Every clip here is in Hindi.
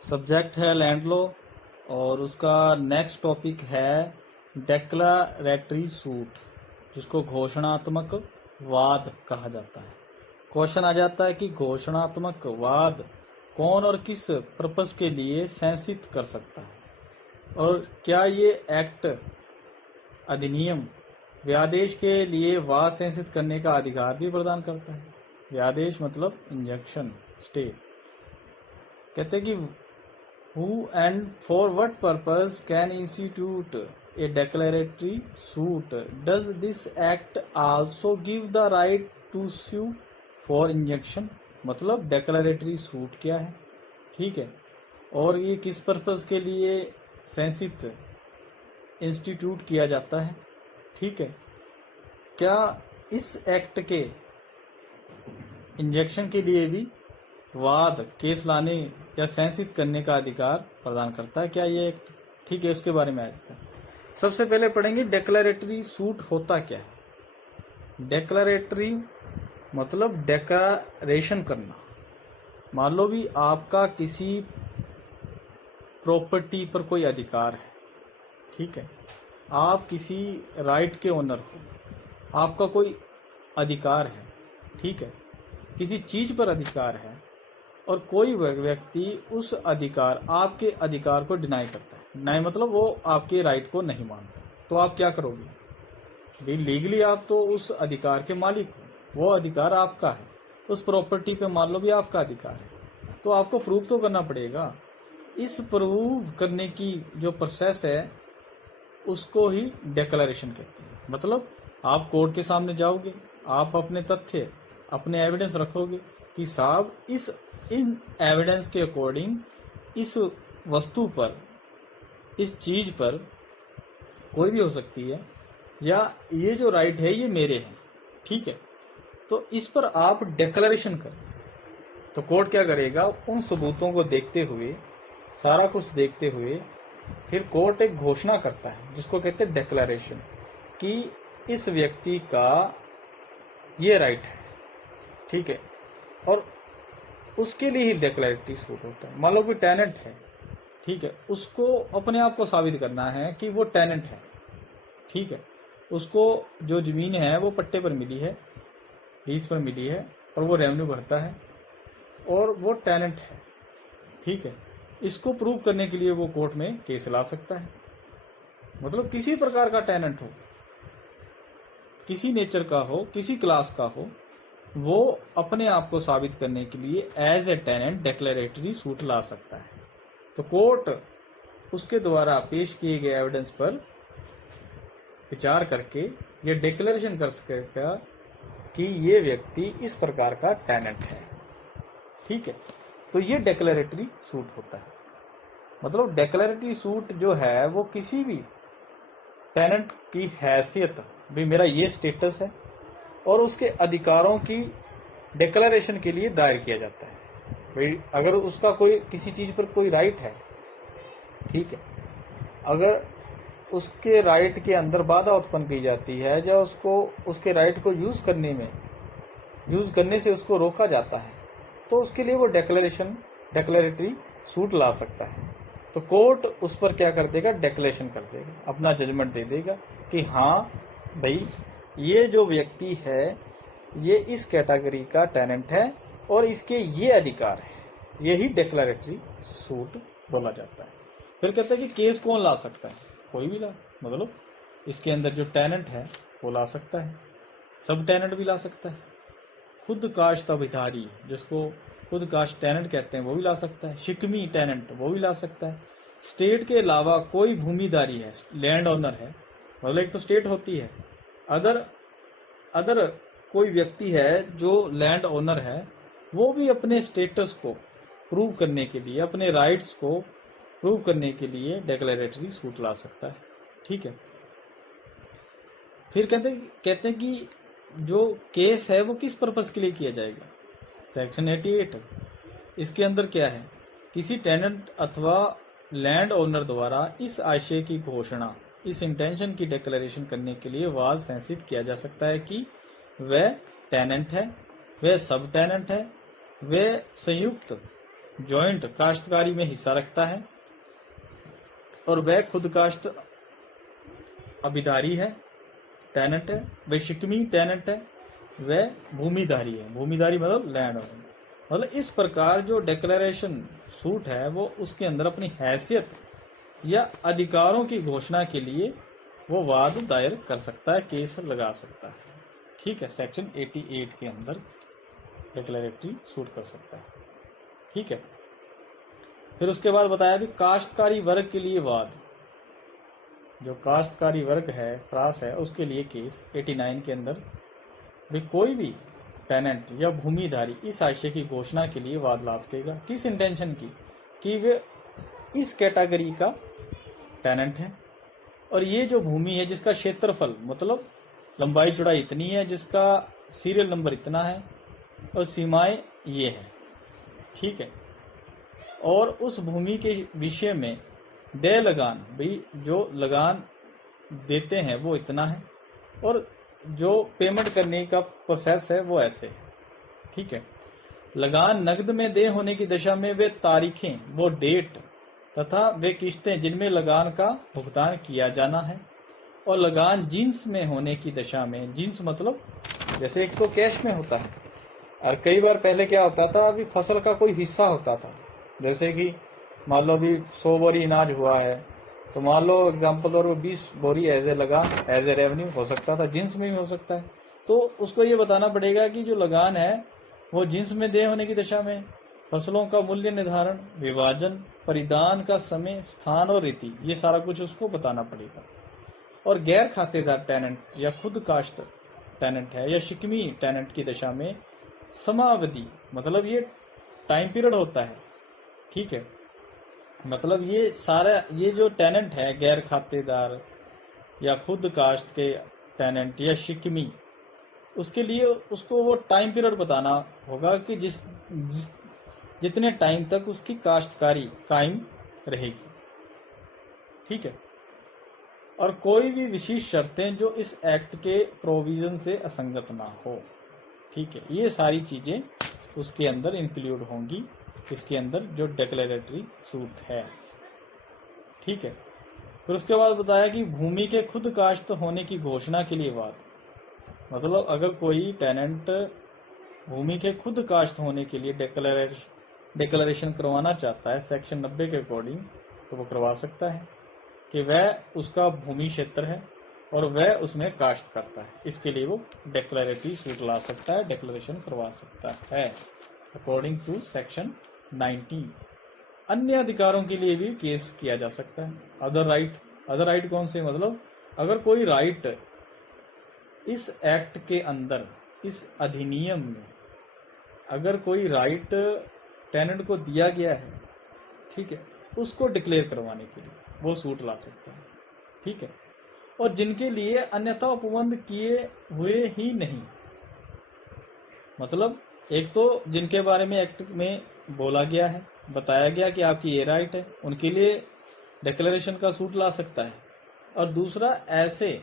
सब्जेक्ट है लैंड लॉ और उसका नेक्स्ट टॉपिक है डेक्लरेटरी सूट, जिसको घोषणात्मक वाद कहा जाता है। क्वेश्चन आ जाता है कि घोषणात्मक वाद कौन और किस पर्पस के लिए संचित कर सकता है, और क्या ये एक्ट अधिनियम व्यादेश के लिए वाद संचित करने का अधिकार भी प्रदान करता है। व्यादेश मतलब इंजंक्शन, स्टे। कहते हैं कि who and for what purpose can institute a declaratory suit? Does this act also give the right to sue for injunction? मतलब declaratory suit क्या है, ठीक है, और ये किस पर्पस के लिए संचित इंस्टीट्यूट किया जाता है, ठीक है। क्या इस एक्ट के इंजेक्शन के लिए भी वाद केस लाने या संचित करने का अधिकार प्रदान करता है? क्या ये एक्ट, ठीक है, उसके बारे में आ जाता है। सबसे पहले पढ़ेंगे डेक्लरेटरी सूट होता क्या है। डेक्लरेटरी मतलब डेक्लरेशन करना। मान लो भी आपका किसी प्रॉपर्टी पर कोई अधिकार है, ठीक है, आप किसी राइट के ओनर हो, आपका कोई अधिकार है, ठीक है, किसी चीज पर अधिकार है और कोई व्यक्ति उस अधिकार, आपके अधिकार को डिनाई करता है। डिनाई मतलब वो आपके राइट को नहीं मानता, तो आप क्या करोगे भाई? लीगली आप तो उस अधिकार के मालिक हो, वो अधिकार आपका है, उस प्रॉपर्टी पे मान लो भी आपका अधिकार है, तो आपको प्रूव तो करना पड़ेगा। इस प्रूव करने की जो प्रोसेस है उसको ही डेक्लरेशन कहते हैं। मतलब आप कोर्ट के सामने जाओगे, आप अपने तथ्य, अपने एविडेंस रखोगे कि साहब इन एविडेंस के अकॉर्डिंग इस वस्तु पर, इस चीज पर, कोई भी हो सकती है, या ये जो राइट है ये मेरे हैं, ठीक है, तो इस पर आप डेक्लरेशन करें। तो कोर्ट क्या करेगा, उन सबूतों को देखते हुए, सारा कुछ देखते हुए, फिर कोर्ट एक घोषणा करता है जिसको कहते हैं डेक्लरेशन, कि इस व्यक्ति का ये राइट है, ठीक है, और उसके लिए ही डेक्लरेटरी सूट होता है। मान लो कोई टेनेंट है, ठीक है, उसको अपने आप को साबित करना है कि वो टेनेंट है, ठीक है, उसको जो जमीन है वो पट्टे पर मिली है, लीज पर मिली है, और वो रेवेन्यू भरता है और वो टेनेंट है, ठीक है। इसको प्रूव करने के लिए वो कोर्ट में केस ला सकता है। मतलब किसी प्रकार का टेनेंट हो, किसी नेचर का हो, किसी क्लास का हो, वो अपने आप को साबित करने के लिए as a tenant declaratory suit ला सकता है। तो कोर्ट उसके द्वारा पेश किए गए एविडेंस पर विचार करके ये डिक्लेरेशन कर सकेगा कि ये व्यक्ति इस प्रकार का टेनेंट है, ठीक है। तो ये डेक्लरेटरी सूट होता है। मतलब डेक्लरेटरी सूट जो है वो किसी भी टेनेंट की हैसियत, भी मेरा ये स्टेटस है, और उसके अधिकारों की डिक्लेरेशन के लिए दायर किया जाता है। भाई अगर उसका कोई किसी चीज पर कोई राइट है, ठीक है, अगर उसके राइट के अंदर बाधा उत्पन्न की जाती है, या उसको उसके राइट को यूज करने से उसको रोका जाता है, तो उसके लिए वो डेक्लरेटरी सूट ला सकता है। तो कोर्ट उस पर क्या कर देगा, डेक्लेरेशन कर देगा, अपना जजमेंट दे देगा कि हाँ भाई ये जो व्यक्ति है ये इस कैटेगरी का टेनेंट है और इसके ये अधिकार है। यही डेक्लरेटरी सूट बोला जाता है। फिर कहते हैं कि केस कौन ला सकता है? कोई भी ला, मतलब इसके अंदर जो टेनेंट है वो ला सकता है, सब टेनेंट भी ला सकता है, खुद काश्त अभिधारी जिसको खुद काश्त टेनेंट कहते हैं वो भी ला सकता है, शिकमी टेनेंट वो भी ला सकता है, स्टेट के अलावा कोई भूमिधारी है, लैंड ओनर है, मतलब एक तो स्टेट होती है, अदर कोई व्यक्ति है जो लैंड ओनर है, वो भी अपने स्टेटस को प्रूव करने के लिए, अपने राइट्स को प्रूव करने के लिए डेक्लरेटरी सूट ला सकता है, ठीक है। फिर कहते हैं कि जो केस है वो किस पर्पस के लिए किया जाएगा। सेक्शन 88 इसके अंदर क्या है, किसी टेनेंट अथवा लैंड ओनर द्वारा इस आशय की घोषणा, इस इंटेंशन की डिक्लेरेशन करने के लिए वाद संचित किया जा सकता है कि वह टेनेंट है, वह सब टेनेंट है, वह संयुक्त जॉइंट काश्तकारी में हिस्सा रखता है और वह खुद काश्त अभिधारी है, टेनेंट है। वह शिकमी टेनेंट है, वह भूमिधारी है। भूमिधारी मतलब लैंड ओनर। मतलब इस प्रकार जो डिक्लेरेशन सूट है वो उसके अंदर अपनी हैसियत या अधिकारों की घोषणा के लिए वो वाद दायर कर सकता है, केस लगा सकता है। ठीक है, सेक्शन 88 के अंदर डिक्लेरेटरी सूट कर सकता है। ठीक है, फिर उसके बाद बताया भी काश्तकारी वर्ग के लिए वाद। जो काश्तकारी वर्ग है, क्लास है, उसके लिए केस 89 के अंदर भी कोई भी टेनेंट या भूमिधारी इस आशय की घोषणा के लिए वाद ला सकेगा। किस इंटेंशन की? कि वे इस कैटेगरी का टेनेंट है और ये जो भूमि है जिसका क्षेत्रफल मतलब लंबाई चौड़ाई इतनी है, जिसका सीरियल नंबर इतना है और सीमाएं ये है। ठीक है, और उस भूमि के विषय में दे लगान, भाई जो लगान देते हैं वो इतना है और जो पेमेंट करने का प्रोसेस है वो ऐसे है। ठीक है, लगान नकद में दे होने की दशा में वे तारीखें, वो डेट तथा वे किस्तें जिनमें लगान का भुगतान किया जाना है, और लगान जिन्स में होने की दशा में, जिन्स मतलब जैसे एक तो कैश में होता है और कई बार पहले क्या होता था, अभी फसल का कोई हिस्सा होता था, जैसे कि मान लो अभी 100 बोरी अनाज हुआ है तो मान लो एग्जाम्पल और 20 बोरी एज ए लगान, एज ए रेवेन्यू हो सकता था, जिन्स में भी हो सकता है। तो उसको ये बताना पड़ेगा कि जो लगान है वो जिन्स में दे होने की दशा में फसलों का मूल्य निर्धारण, विभाजन, परिधान का समय, स्थान और रीति, ये सारा कुछ उसको बताना पड़ेगा। और गैर खातेदार टेनेंट या खुद काश्त टेनेंट है या शिकमी टेनेंट की दशा में समावधि, मतलब ये टाइम पीरियड होता है। ठीक है, मतलब ये सारा ये जो टेनेंट है गैर खातेदार या खुद काश्त के टेनेंट या शिकमी, उसके लिए उसको वो टाइम पीरियड बताना होगा कि जितने टाइम तक उसकी काश्तकारी कायम रहेगी। ठीक है, और कोई भी विशेष शर्तें जो इस एक्ट के प्रोविजन से असंगत ना हो। ठीक है, ये सारी चीजें उसके अंदर इंक्लूड होंगी, इसके अंदर जो डिक्लेरेटरी सूट है। ठीक है, फिर उसके बाद बताया कि भूमि के खुद काश्त होने की घोषणा के लिए वाद, मतलब अगर कोई टेनेंट भूमि के खुद काश्त होने के लिए डिक्लेरेशन करवाना चाहता है सेक्शन 90 के अकॉर्डिंग, तो वो करवा सकता है कि वह उसका भूमि क्षेत्र है और वह उसमें काश्त करता है। इसके लिए वो डिक्लेरेटरी सूट ला सकता है, डिक्लेरेशन करवा सकता है अकॉर्डिंग टू सेक्शन 19। अन्य अधिकारों के लिए भी केस किया जा सकता है। अदर राइट कौन से? मतलब अगर कोई राइट इस एक्ट के अंदर, इस अधिनियम में अगर कोई राइट टेनेंट को दिया गया है, ठीक है, उसको डिक्लेयर करवाने के लिए वो सूट ला सकता है। ठीक है, और जिनके लिए अन्यथा उपबंध किए हुए ही नहीं, मतलब एक तो जिनके बारे में एक्ट में बोला गया है, बताया गया कि आपकी ये राइट है, उनके लिए डिक्लेरेशन का सूट ला सकता है, और दूसरा ऐसे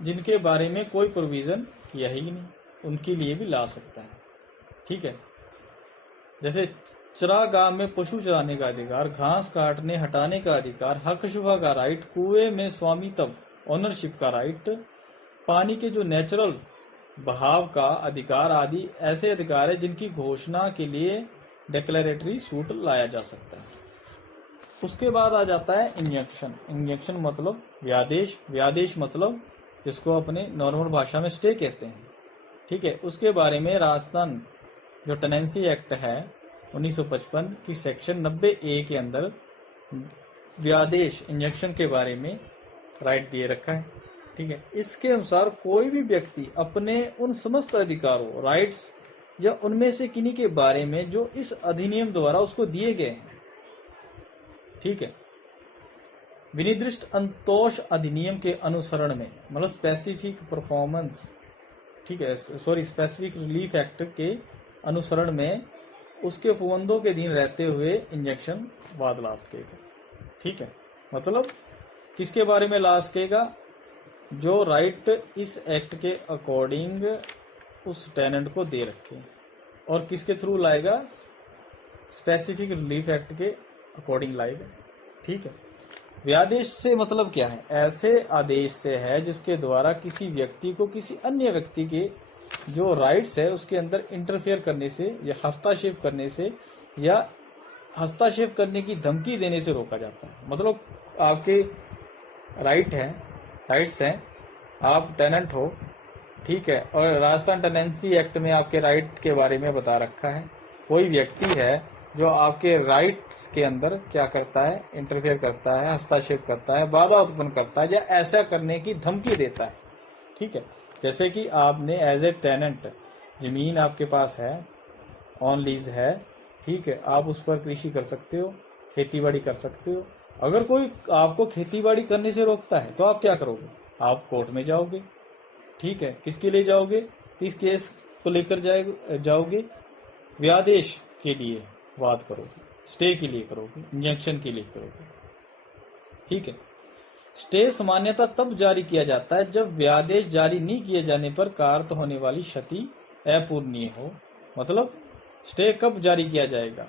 जिनके बारे में कोई प्रोविजन किया ही नहीं, उनके लिए भी ला सकता है। ठीक है, जैसे चरागाह में पशु चराने का अधिकार, घास काटने हटाने का अधिकार, हक शुभा का राइट, कुएं में स्वामित्व ओनरशिप का राइट, पानी के जो नेचुरल बहाव का अधिकार आदि ऐसे अधिकार है जिनकी घोषणा के लिए डिक्लेरेटरी सूट लाया जा सकता है। उसके बाद आ जाता है इंजेक्शन। इंजेक्शन मतलब व्यादेश, व्यादेश मतलब जिसको अपने नॉर्मल भाषा में स्टे कहते हैं। ठीक है, उसके बारे में राजस्थान जो टेनेंसी एक्ट है 1955 की सेक्शन 90A के अंदर व्यादेश इंजेक्शन के बारे में राइट दिए रखा है। ठीक है, इसके अनुसार कोई भी व्यक्ति अपने उन समस्त अधिकारों, राइट्स या उनमें से किन्हीं के बारे में जो इस अधिनियम द्वारा उसको दिए गए हैं, ठीक है, विनिर्दिष्ट अंतोष अधिनियम के अनुसरण में, मतलब स्पेसिफिक परफॉर्मेंस, ठीक है, स्पेसिफिक रिलीफ एक्ट के अनुसरण में उसके उपबंधों के अधीन रहते हुए इंजेक्शन वाद ला सकेगा। ठीक है, मतलब किसके बारे में ला सकेगा? जो राइट इस एक्ट के अकॉर्डिंग उस टेनेंट को दे रखे, और किसके थ्रू लाएगा? स्पेसिफिक रिलीफ एक्ट के अकॉर्डिंग लाएगा। ठीक है। व्यादेश से मतलब क्या है? ऐसे आदेश से है जिसके द्वारा किसी व्यक्ति को किसी अन्य व्यक्ति के जो राइट्स है उसके अंदर इंटरफेयर करने से या हस्तक्षेप करने से या हस्तक्षेप करने की धमकी देने से रोका जाता है। मतलब आपके राइट्स हैं, आप टेनेंट हो, ठीक है, और राजस्थान टेनेंसी एक्ट में आपके राइट के बारे में बता रखा है। कोई व्यक्ति है जो आपके राइट्स के अंदर क्या करता है? इंटरफेयर करता है, हस्तक्षेप करता है, बाधा उत्पन्न करता है या ऐसा करने की धमकी देता है। ठीक है। जैसे कि आपने एज ए टेनेंट जमीन आपके पास है, ऑन लीज है, ठीक है, आप उस पर कृषि कर सकते हो, खेतीबाड़ी कर सकते हो। अगर कोई आपको खेतीबाड़ी करने से रोकता है तो आप क्या करोगे? आप कोर्ट में जाओगे। ठीक है। किसके लिए जाओगे? इस केस को लेकर जाओगे, व्यादेश के लिए वाद करोगे, स्टे के लिए करोगे, इंजंक्शन के लिए करोगे। ठीक है। स्टे सामान्यतः तब जारी किया जाता है जब व्यादेश जारी नहीं किए जाने पर कारत होने वाली क्षति अपूरणीय हो। मतलब स्टे कब जारी किया जाएगा,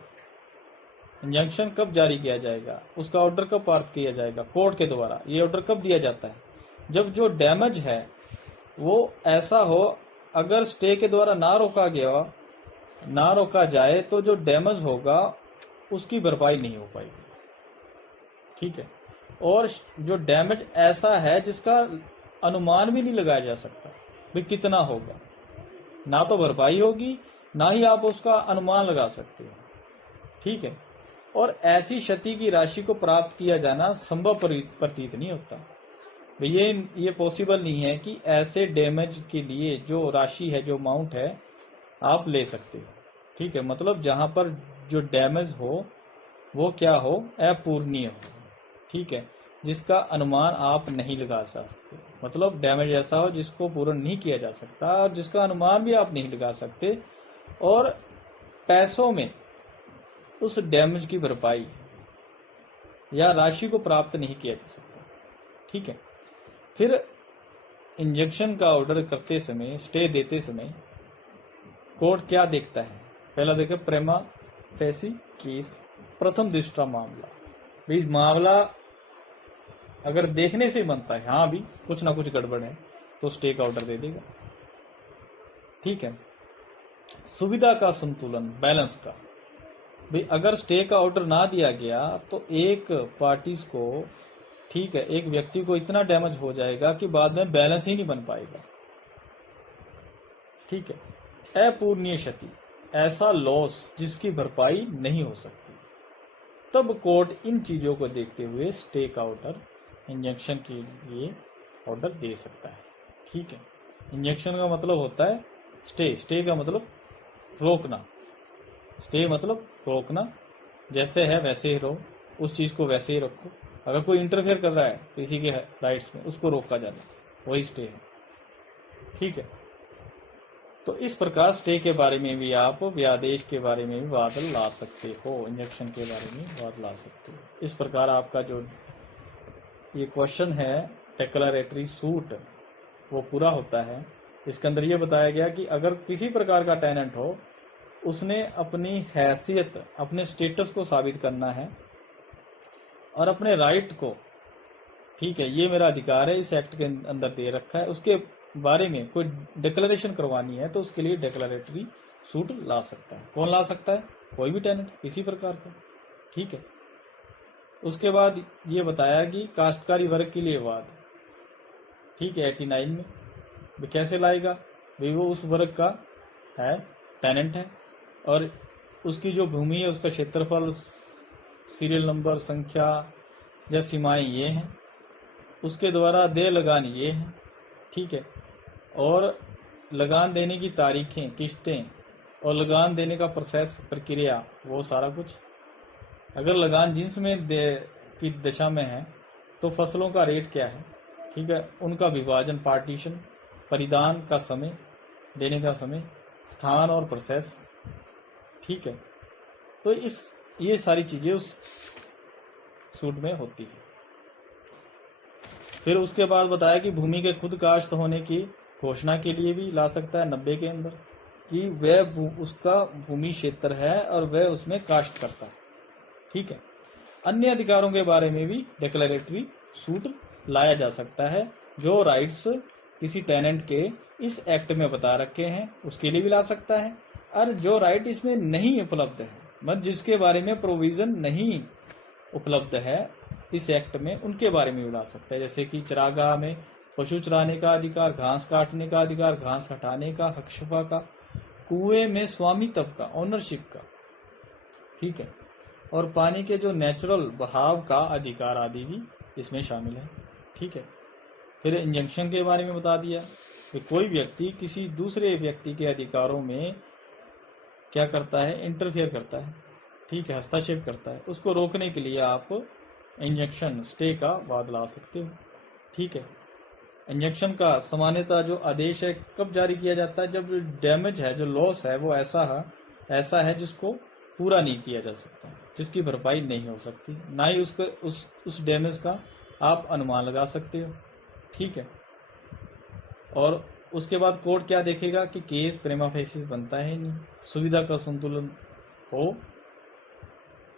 इंजंक्शन कब जारी किया जाएगा, उसका ऑर्डर कब पारित किया जाएगा कोर्ट के द्वारा? ये ऑर्डर कब दिया जाता है? जब जो डैमेज है वो ऐसा हो, अगर स्टे के द्वारा ना रोका जाए तो जो डैमेज होगा उसकी भरपाई नहीं हो पाएगी। ठीक है। और जो डैमेज ऐसा है जिसका अनुमान भी नहीं लगाया जा सकता भाई कितना होगा, ना तो भरपाई होगी ना ही आप उसका अनुमान लगा सकते हो। ठीक है। और ऐसी क्षति की राशि को प्राप्त किया जाना संभव प्रतीत नहीं होता। ये पॉसिबल नहीं है कि ऐसे डैमेज के लिए जो राशि है, जो अमाउंट है, आप ले सकते हो। ठीक है। मतलब जहां पर जो डैमेज हो वो क्या हो? अपूरणीय हो। ठीक है। जिसका अनुमान आप नहीं लगा सकते। मतलब डैमेज ऐसा हो जिसको पूर्ण नहीं किया जा सकता और जिसका अनुमान भी आप नहीं लगा सकते, और पैसों में उस डैमेज की भरपाई या राशि को प्राप्त नहीं किया जा सकता। ठीक है। फिर इंजेक्शन का ऑर्डर करते समय, स्टे देते समय कोर्ट क्या देखता है? पहला देखे प्रेमा फेसी केस, प्रथम दृष्टा मामला। भाई मामला अगर देखने से बनता है हाँ भी कुछ ना कुछ गड़बड़ है तो स्टे का ऑर्डर दे देगा। ठीक है। सुविधा का संतुलन, बैलेंस का, भाई अगर स्टे का ऑर्डर ना दिया गया तो एक पार्टीज को, ठीक है, एक व्यक्ति को इतना डैमेज हो जाएगा कि बाद में बैलेंस ही नहीं बन पाएगा। ठीक है। अपूरणीय क्षति, ऐसा लॉस जिसकी भरपाई नहीं हो सकती, तब कोर्ट इन चीजों को देखते हुए स्टे का ऑर्डर, इंजेक्शन के लिए ऑर्डर दे सकता है। ठीक है। इंजेक्शन का मतलब होता है स्टे का मतलब रोकना, स्टे मतलब रोकना, जैसे है वैसे ही रहो, उस चीज को वैसे ही रखो। अगर कोई इंटरफेयर कर रहा है किसी के राइट्स में, उसको रोका जाना, वही स्टे है। ठीक है। तो इस प्रकार स्टे के बारे में भी आप व्यादेश के बारे में भी वाद ला सकते हो, इंजेक्शन के बारे में वाद ला सकते हो। इस प्रकार आपका जो ये क्वेश्चन है डिक्लेरेटरी सूट वो पूरा होता है। इसके अंदर ये बताया गया कि अगर किसी प्रकार का टेनेंट हो, उसने अपनी हैसियत, अपने स्टेटस को साबित करना है और अपने राइट को, ठीक है, ये मेरा अधिकार है, इस एक्ट के अंदर दे रखा है, उसके बारे में कोई डिक्लेरेशन करवानी है तो उसके लिए डिक्लेरेटरी सूट ला सकता है। कौन ला सकता है? कोई भी टेनेंट किसी प्रकार का। ठीक है। उसके बाद ये बताया कि काश्तकारी वर्ग के लिए वाद, ठीक है, 89 में कैसे लाएगा? भाई वो उस वर्ग का है, टेनेंट है, और उसकी जो भूमि है उसका क्षेत्रफल, सीरियल नंबर, संख्या या सीमाएं ये हैं, उसके द्वारा दे लगान ये है। ठीक है। और लगान देने की तारीखें, किस्तें और लगान देने का प्रोसेस, प्रक्रिया, वो सारा कुछ। अगर लगान जिन्स में की दशा में है तो फसलों का रेट क्या है, ठीक है, उनका विभाजन, पार्टीशन, परिधान का समय, देने का समय, स्थान और प्रोसेस। ठीक है। तो ये सारी चीजें उस सूट में होती है। फिर उसके बाद बताया कि भूमि के खुद काश्त होने की घोषणा के लिए भी ला सकता है 90 के अंदर। कि वह उसका भूमि क्षेत्र है और वह उसमें काश्त करता है। ठीक है। अन्य अधिकारों के बारे में भी डिक्लेरेटरी सूट लाया जा सकता है। जो राइट्स किसी टेनेंट के इस एक्ट में बता रखे हैं उसके लिए भी ला सकता है, और जो राइट इसमें नहीं उपलब्ध है, मतलब जिसके बारे में प्रोविजन नहीं उपलब्ध है इस एक्ट में, उनके बारे में भी ला सकता है। जैसे कि चरागाह में पशु चराने का अधिकार, घास काटने का अधिकार, घास हटाने का, हक्षपा का, कुएं में स्वामित्व का, ओनरशिप का। ठीक है। और पानी के जो नेचुरल बहाव का अधिकार आदि भी इसमें शामिल है। ठीक है। फिर इंजंक्शन के बारे में बता दिया कि कोई व्यक्ति किसी दूसरे व्यक्ति के अधिकारों में क्या करता है, इंटरफेयर करता है। ठीक है, हस्तक्षेप करता है, उसको रोकने के लिए आप इंजंक्शन स्टे का वाद ला सकते हो। ठीक है। इंजंक्शन का सामान्यतः जो आदेश है कब जारी किया जाता है, जब डैमेज है, जो लॉस है, वो ऐसा है जिसको पूरा नहीं किया जा सकता, जिसकी भरपाई नहीं हो सकती, ना ही उसको उस डैमेज का आप अनुमान लगा सकते हो। ठीक है। और उसके बाद कोर्ट क्या देखेगा कि केस प्रिमा फेसिस बनता है नहीं, सुविधा का संतुलन हो।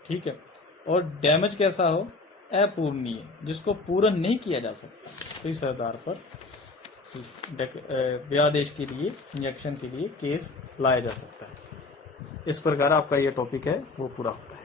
ठीक है। और डैमेज कैसा हो, अपूर्णीय, जिसको पूर्ण नहीं किया जा सकता, तो इस आधार पर व्यादेश के लिए, इंजेक्शन के लिए केस लाया जा सकता है। इस प्रकार आपका ये टॉपिक है वो पूरा होता है।